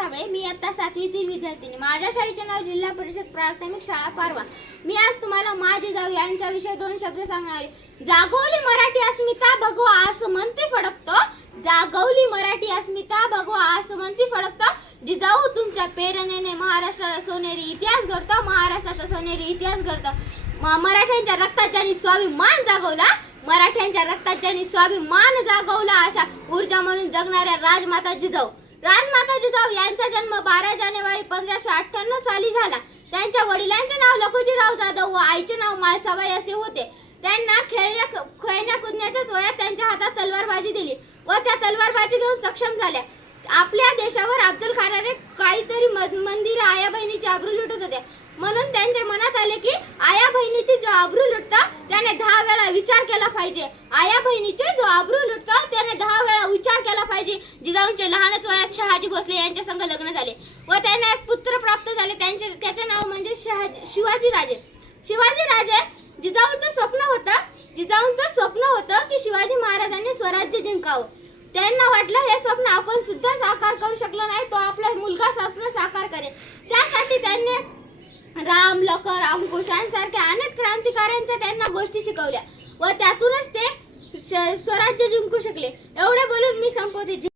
सावळे मी आता सातवीतील विद्यार्थिनी. माझ्या शाळेचे नाव जिल्हा परिषद प्राथमिक शाळा पारवा. मी आज तुम्हाला माझे जाऊ यांच्याविषयी दोन शब्द सांगणार जागवली मराठी अस्मिता भगो आसमंती फडकतो. जागवली मराठी अस्मिता भगो आसमंती फडकतो. जिजाऊ तुमच्या प्रेरणेने महाराष्ट्राला सोनेरी इतिहास घडतो. महाराष्ट्राचा सोनेरी इतिहास घडतो. मराठ्यांच्या रक्ताच्या स्वाभिमान जागवला. मराठ्यांच्या रक्ताच्या स्वाभिमान जागवला अशा ऊर्जा म्हणून जगणाऱ्या राजमाता जिजाऊ. राजमाता जिजाऊ या बारा जानेवारी पंधराशे अठ्ठ्याण्णव साली झाला. त्यांच्या वडिलांचे नाव लखोजीराव जाधव व आईचे नाव माळसाबाई असे होते. त्यांना खेळण्या खेळण्या कुदण्याच्याच वयात त्यांच्या हातात तलवारबाजी दिली व त्या तलवारबाजी घेऊन सक्षम झाल्या. आपल्या देशावर अब्दुल खानाने काहीतरी मंदिर आया बहिणीची आबरू लुटत होते. म्हणून त्यांच्या मनात आले की आया बहिणीची जो आबरू लुटतो त्याने दहा वेळा विचार केला पाहिजे. आया बहिणीचे जो आबरू लुटतो त्याने दहा वेळा विचार केला पाहिजे. जिजाऊंचे लहानच वयात शहाजी भोसले यांच्या संघ लग्न झाले व त्यांना एक पुत्र प्राप्त झाले त्यांचे त्याचे नाव म्हणजे शहाजी शिवाजी राजे. शिवाजी राजे जिजाऊंचं स्वप्न होतं जिजाऊंचं स्वप्न होतं की शिवाजी महाराजांनी स्वराज्य जिंकावं. त्यांना वाटलं हे स्वप्न आपण सुद्धा साकार करू शकलो नाही तो आपला मुलगा स्वप्न साकार करेल. त्यासाठी त्यांनी राम लखन अंकुश यांसारख्या अनेक क्रांतिकाऱ्यांच्या त्यांना गोष्टी शिकवल्या व त्यातूनच ते स्वराज्य जिंकू शकले. एवढे बोलून मी संपवते.